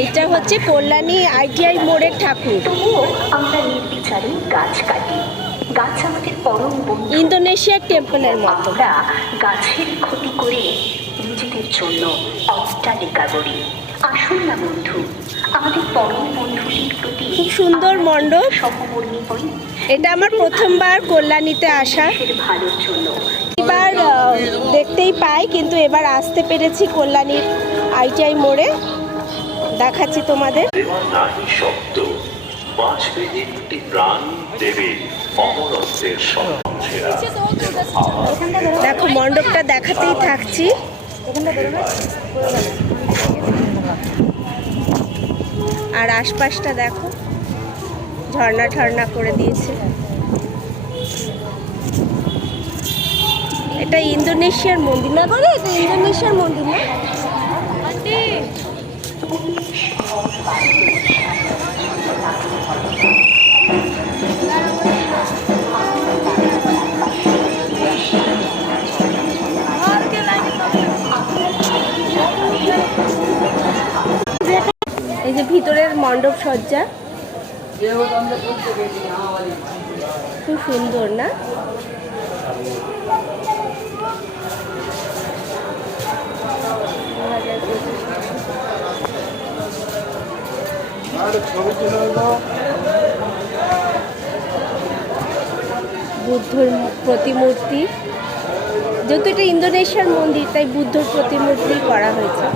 এইটা হচ্ছে কল্যাণী আইটিআই মোড়ের ঠাকুর। তবুও আমরা নির্বিচারে গাছ কাটি। গাছ আমাদের পরম বন্ধু। ইন্দোনেশিয়ার টেম্পলের মতো। আমরা গাছের ক্ষতি করে নিজেদের জন্য অট্টালিকা গড়ি। আসুন না বন্ধু, আমাদের পরম বন্ধুটির প্রতি খুব সুন্দর মণ্ডপ। সহকর্মী হই। এটা আমার প্রথমবার কল্যাণীতে আসা। ভালোর জন্য এবার দেখতেই পাই, কিন্তু এবার আসতে পেরেছি কল্যাণীর আইটিআই মোড়ে। দেখাচ্ছি তোমাদের। শব্দ বাঁচবে একটি প্রাণ দেবে অমরত্বের সংসার। দেখো মণ্ডপটা দেখাতেই থাকছি। আর আশপাশটা দেখো, ঝর্ণা ঝর্ণা করে দিয়েছে। এটা ইন্দোনেশিয়ার মন্দির না করে, এটা ইন্দোনেশিয়ার মন্দির না। এই যে ভিতরের মণ্ডপ সজ্জা খুব সুন্দর না? বুদ্ধর প্রতিমূর্তি, যেহেতু এটা ইন্দোনেশিয়ার মন্দির তাই বুদ্ধর প্রতিমূর্তি করা হয়েছে।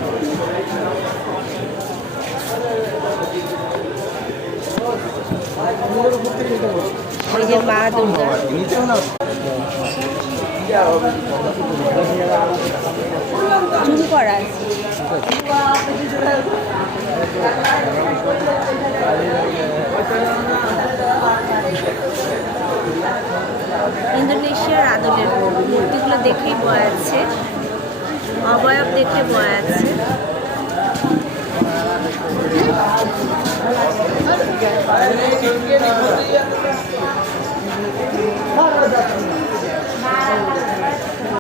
এই যে মা দুর্গা, জুম করা আছে। ইন্দোনেশিয়ার আদলের মূর্তিগুলো দেখেই বোঝা যাচ্ছে, অবয়ব দেখে বোঝা যাচ্ছে।